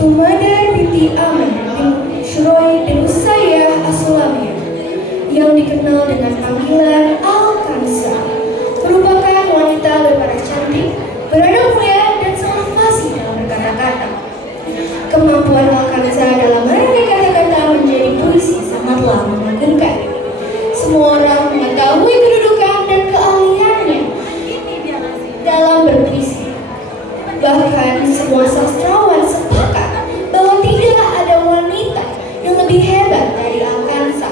Tumada binti Amr bin Shuroi bin Usayyah As-Sulamiyah, yang dikenal dengan panggilan Al-Kansa, merupakan wanita berparas cantik, beranak mulia, dan sangat fasih dalam berkata-kata. Kemampuan Al-Kansa dalam merangkai kata-kata menjadi puisi sangatlah mengagumkan. Semua orang mengetahui kedudukan dan keahliannya dalam berpuisi. Bahkan semua sastrawan sepakat bahwa tidak ada wanita yang lebih hebat dari Al-Kansa,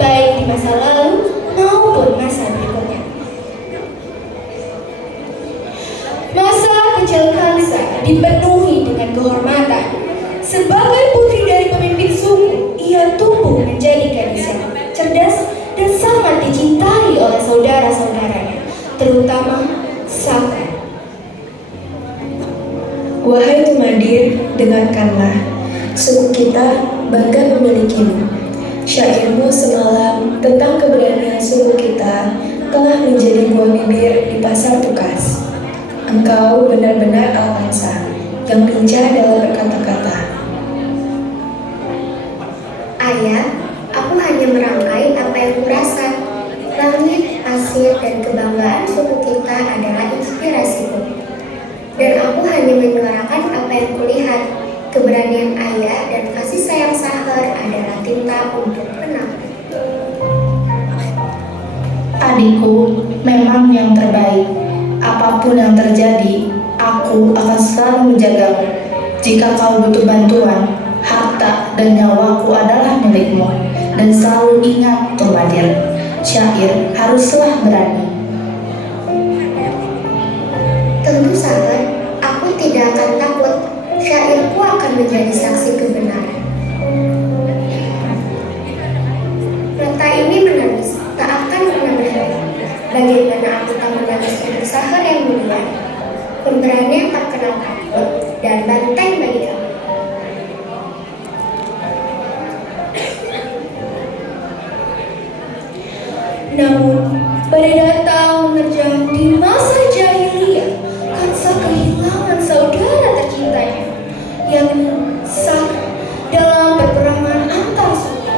baik di masa lalu maupun masa berikutnya. Masa kecil Kansa dipenuhi dengan kehormatan. Sebagai putri dari pemimpin suku, ia tumbuh menjadi gadis yang cerdas dan sangat dicintai oleh saudara-saudaranya, terutama Saka. Wahai Tumadir, dengarkanlah, suku kita bangga memilikimu. Syairmu semalam tentang keberanian suku kita telah menjadi buah bibir di pasar tukas. Engkau benar-benar Al-Kansa yang lincah dalam berkata-kata. Ayah, aku hanya merangkai apa yang kurasa. Langit, pasir, dan kebanggaan suku kita adalah inspirasiku. Dan aku hanya menyuarakan apa yang kulihat. Keberanian ayah dan kasih sayang Sahar adalah tinta untuk penang. Adikku memang yang terbaik. Apapun yang terjadi, aku akan selalu menjagamu. Jika kau butuh bantuan, harta dan nyawaku adalah milikmu. Dan selalu ingat, Tumadir, syair haruslah berani. Tentu Sahar, aku tidak akan takut. Syairku akan menjadi saksi kebenaran. Mata ini menangis, tak akan pernah berhenti. Bagaimana aku tak menangis untuk Sahar yang mulia, pemberani yang tak kenal takut, dan banteng bagi kamu. Namun, pada datang menerjang di masa jahiliyah, Kansa kehilangan saudara tercintanya, yakni Saka, dalam peperangan antar suku.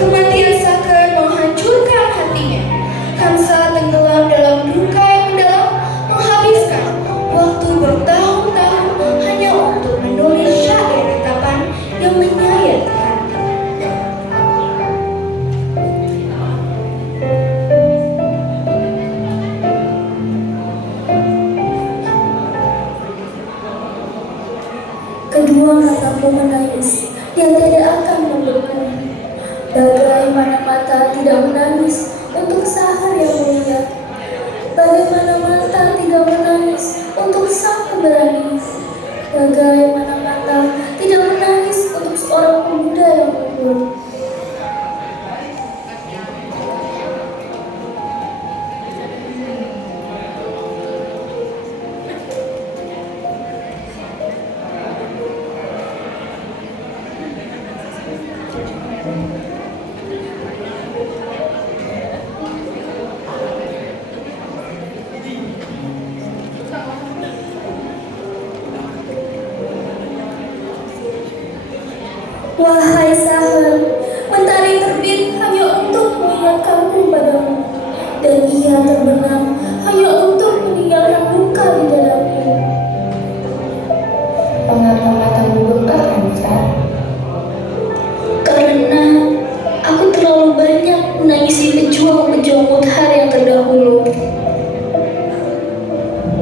Kematian Saka menghancurkan hatinya. Kansa tenggelam dalam duka yang mendalam, menghabiskan waktu bertahun-tahun hanya untuk menulis syair ratapan yang menyayat hati. Kedua mataku menangis, dia tidak akan membeku. Bagaimana mata tidak menangis untuk Sahar yang mulia? Bagaimana mata tidak menangis untuk sang pemberani? Bagaimana mata tidak menangis untuk seorang pemuda yang unggul? Wahai Sahar, mentari terbit hanya untuk mengingatkanku padamu, dan ia terbenam hanya untuk meninggalkan luka di dadaku. Mengapa matamu bengkak, Kansa? Karena aku terlalu banyak menangisi pejuang-pejuang mudhar yang terdahulu.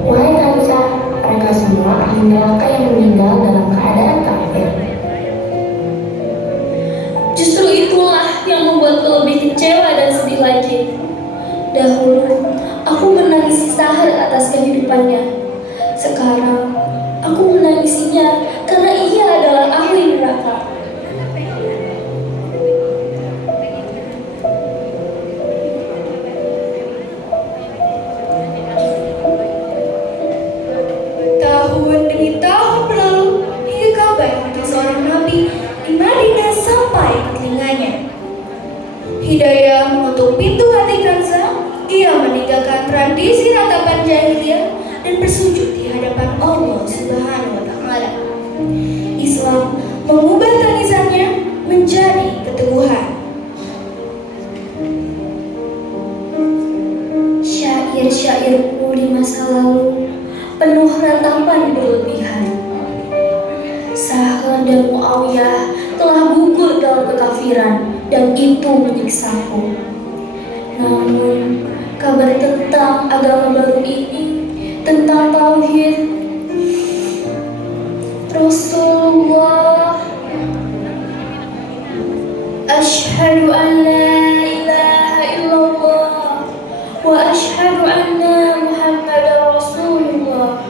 Wahai Kansa, mereka semua ahli neraka yang meninggal dalam keadaan kafir. Justru itulah yang membuatku lebih kecewa dan sedih lagi. Dahulu, aku menangisi Sahar atas kehidupannya. Sekarang, aku menangisinya karena ia adalah ahli neraka. Tahun demi tahun berlalu hingga kabar tentang seorang nabi di Madinah sampai ke telinganya. Hidayah mengetuk pintu hati Kansa. Ia meninggalkan tradisi ratapan jahiliyah dan bersujud di hadapan Allah Subhanahu wa Ta'ala. Islam mengubah tangisannya menjadi keteguhan. Syair-syairku di masa lalu penuh ratapan berlebihan. Sahlan dan Muawiyah telah gugur dalam kekafiran dan itu menyiksaku. Namun kabar tentang agama baru ini, tentang tauhid Rasulullah, asyhadu an la ilaha illallah wa asyhadu anna Muhammadar Rasulullah.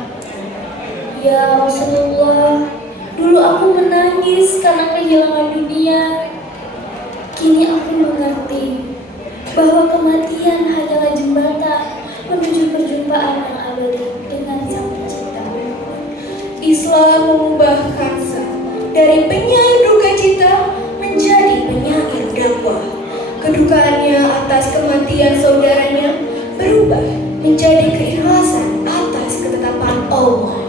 Ya Rasulullah, dulu aku menangis karena kehilangan dunia. Kini aku mengerti bahwa kematian hanyalah jembatan menuju perjumpaan yang abadi dengan Sang Pencipta. Islam mengubah Kansa dari penyair duka cita menjadi penyair dakwah. Kedukaannya atas kematian saudaranya berubah menjadi keikhlasan atas ketetapan Allah.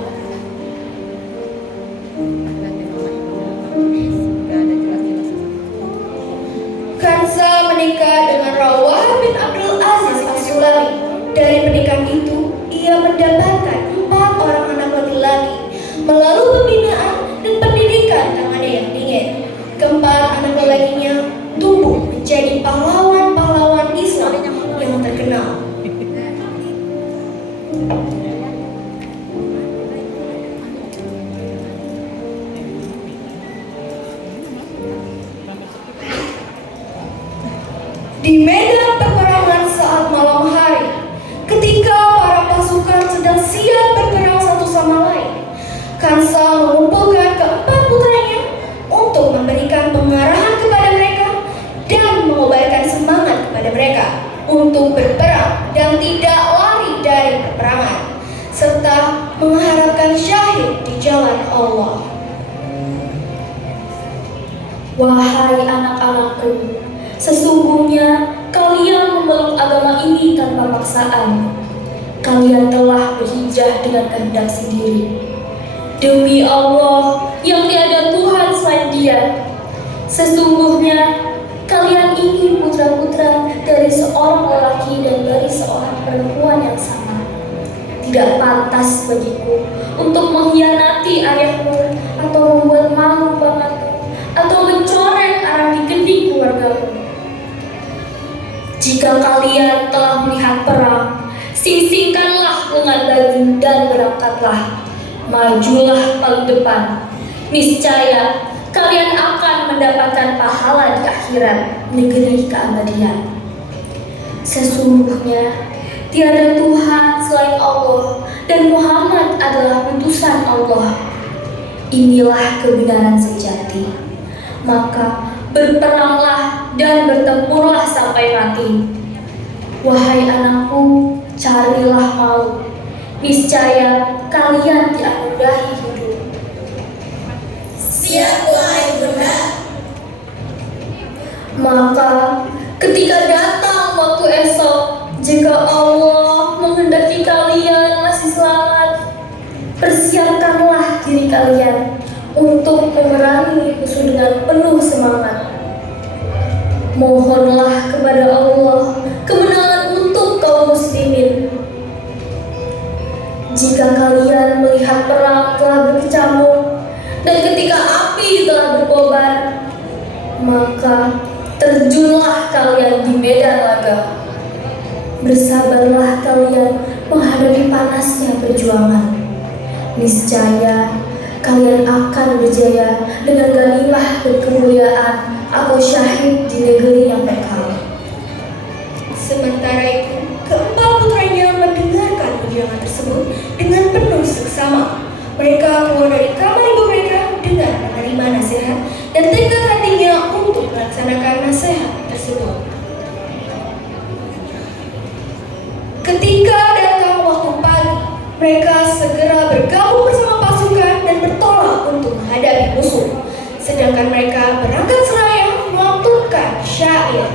Kansa menikah dengan Rawah bin Abdul Aziz As-Sulami. Dari pernikahan itu, ia mendapatkan 4 orang anak laki-laki melalui pembinaan dan pendidikan tangannya yang dingin. Keempat anak lelakinya tumbuh menjadi pahlawan-pahlawan Islam yang terkenal. Di medan peperangan saat malam hari, ketika para pasukan sedang siap berperang satu sama lain, Kansa mengumpulkan keempat putranya untuk memberikan pengarahan kepada mereka dan mengobarkan semangat kepada mereka untuk berperang dan tidak lari dari peperangan, serta mengharapkan syahid di jalan Allah. Wahai anak-anakku, sesungguhnya kalian memeluk agama ini tanpa paksaan. Kalian telah berhijrah dengan kehendak sendiri. Demi Allah yang tiada Tuhan selain Dia, sesungguhnya kalian ini putra-putra dari seorang lelaki dan dari seorang perempuan yang sama. Tidak pantas bagiku untuk mengkhianati ayahmu atau membuat malu pamanmu atau mencoreng arah di kening keluargamu. Jika kalian telah melihat perang, sing-singkanlah lengan baju dan berangkatlah. Majulah paling depan. Niscaya kalian akan mendapatkan pahala di akhirat negeri keabadian. Sesungguhnya tiada Tuhan selain Allah dan Muhammad adalah utusan Allah. Inilah kebenaran sejati. Maka berperanglah dan bertempurlah sampai mati. Wahai anakku, carilah maut. Niscaya kalian dianugerahi hidup. Siap wahai bunda. Maka ketika datang waktu esok, jika Allah menghendaki kalian masih selamat, persiapkanlah diri kalian untuk memerangi musuh dengan penuh semangat. Mohonlah kepada Allah kemenangan untuk kaum muslimin. Jika kalian melihat perang telah berkecamuk dan ketika api telah berkobar, maka terjunlah kalian di medan laga. Bersabarlah kalian menghadapi panasnya perjuangan. Niscaya kalian akan berjaya dengan ghanimah dan kemuliaan atau syahid di negeri yang kekal. Sementara itu, keempat putranya mendengarkan ujangan tersebut dengan penuh seksama. Mereka keluar dari kamar ibu mereka dengan menerima nasihat dan tekad hatinya untuk melaksanakan nasihat tersebut. Ketika datang waktu pagi, mereka segera bergabung bersama pasukan dan bertolak untuk menghadapi musuh. Sedangkan mereka berangkat seraya melantunkan syair.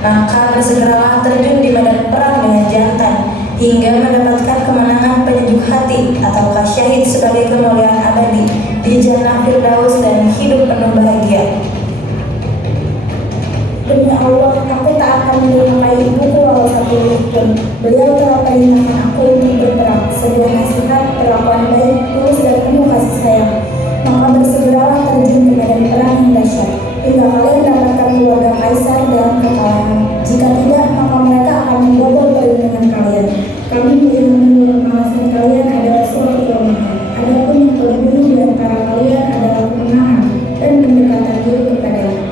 maka bersegeralah terjun di medan perang dengan jantan, hingga mendapatkan kemenangan penyejuk hati ataukah syahid sebagai kemuliaan abadi di jannah firdaus dan hidup penuh bahagia. Demi Allah, aku tak akan menyukai ibuku walau satu menit pun. Beliau telah perintahkan aku untuk berperang, sebuah nasihat, perlakuan baik, tulus dan penuh kasih sayang. Maka bersegeralah terjun ke medan perang yang dahsyat, hingga kalian dapatkan keluarga kaisar dalam kekalahan. Jika tidak, maka mereka akan membobol perlindungan kalian. Kami mengingatkan pemanasan kalian adalah suatu kelemahan. Adapun yang terbunuh di antara kalian adalah kemenangan dan pendekatan diri kepadanya.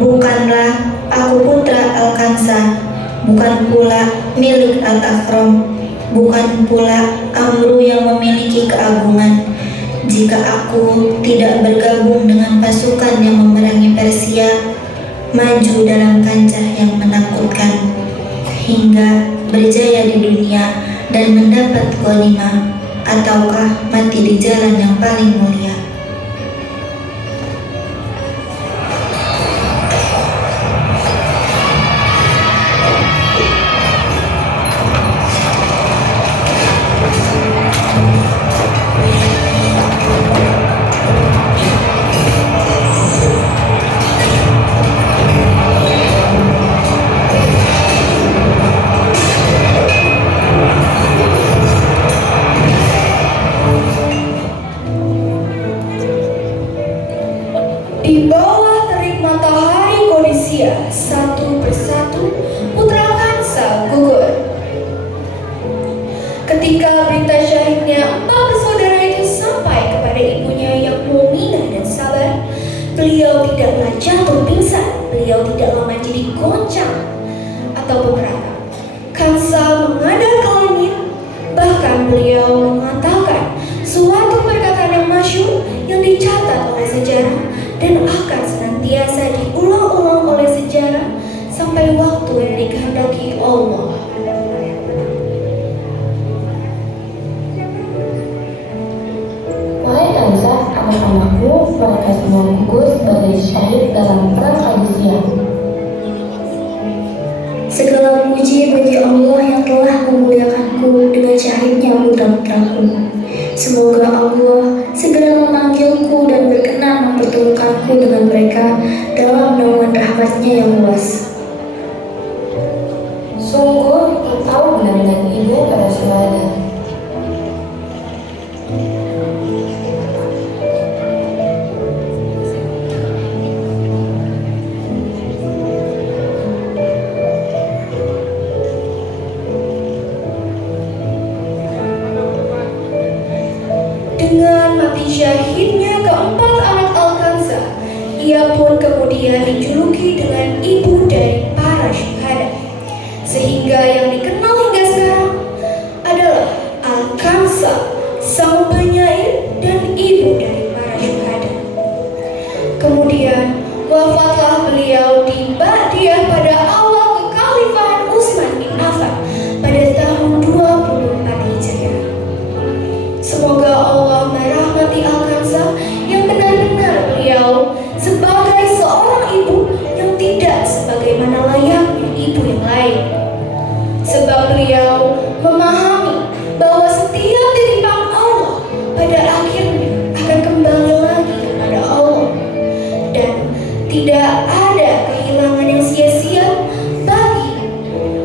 Bukanlah aku putra Al-Kansa, bukan pula milik Al-Afrom, bukan pula Amru yang memiliki keagungan. Jika aku tidak bergabung dengan pasukan yang memerangi Persia, maju dalam kancah yang menakutkan, hingga berjaya di dunia dan mendapat ghanimah, ataukah mati di jalan yang paling mulia. Di bawah terik matahari Kodisia, satu persatu putra Kansa gugur. Ketika berita syahidnya 4 bersaudara itu sampai kepada ibunya yang muminah dan sabar, beliau tidaklah jatuh pingsan, beliau tidaklah menjadi goncang atau bergerak. Kansa menghadap ke langit, bahkan beliau mengatakan suatu perkataan yang masyhur yang dicatat oleh sejarah dan akan senantiasa diulang-ulang oleh sejarah sampai waktu yang dikehendaki Allah. Wahai Kansa, anak-anakku, mereka semua gugur sebagai syahid dalam perang Qadisiyah. Segala puji bagi Allah yang telah memuliakanku dengan syahidnya putra-putraku. Semoga Allah segera memanggilku dan berkenan mempertemukanku dengan mereka dalam naungan rahmat-Nya yang luas. Sungguh, engkau benar-benar ibu para syuhada. Dengan mati syahidnya keempat anak Al-Kansa, ia pun kemudian dijuluki dengan ibu dari para syuhada, sehingga yang dikenal hingga sekarang adalah Al-Kansa, sang penyair dan ibu dari para syuhada. Kemudian wafatlah beliau di Ba'diyah pada awal kekhalifahan Utsman bin Affan pada tahun 24 Hijriah. Semoga Allah merahmati Al-Kansa yang benar-benar beliau sebagai seorang ibu yang tidak sebagaimana layaknya ibu yang lain. Sebab beliau memahami bahwa setiap titipan Allah pada akhirnya akan kembali lagi kepada Allah, dan tidak ada kehilangan yang sia-sia bagi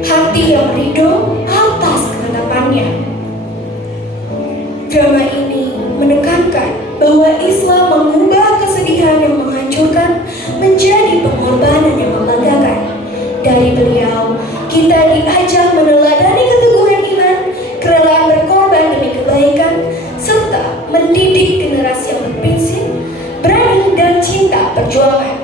hati yang ridho atas ketetapannya. Drama ini menekankan bahwa Islam mengubah kesedihan yang menghancurkan menjadi pengorbanan yang membanggakan. Dari beliau, kita diajak meneladani keteguhan iman, kerelaan berkorban demi kebaikan, serta mendidik generasi yang berprinsip, berani dan cinta perjuangan.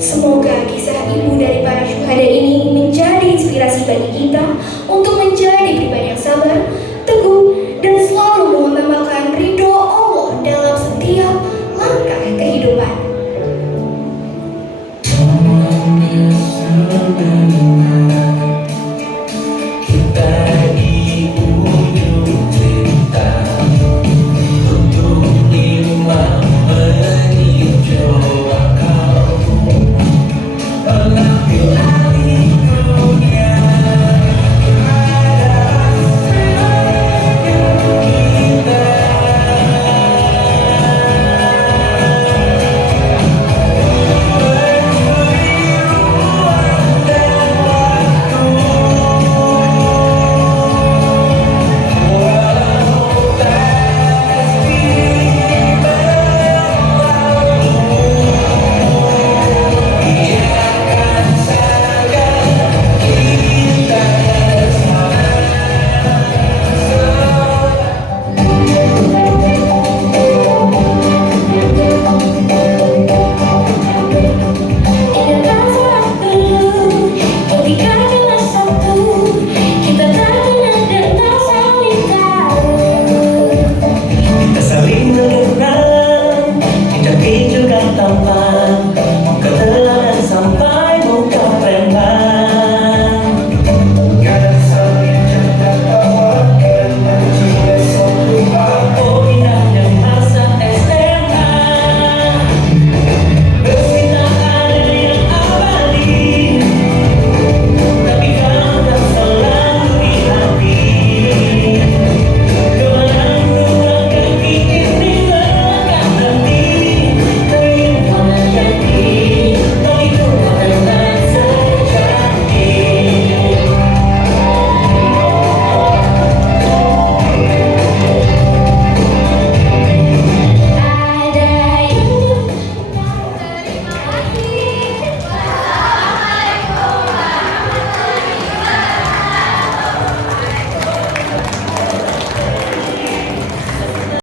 Semoga kisah ibu dari para syuhada ini menjadi inspirasi bagi kita untuk menjadi pribadi yang sabar, teguh, dan selalu mengutamakan ridho Allah dalam setiap langkah kehidupan.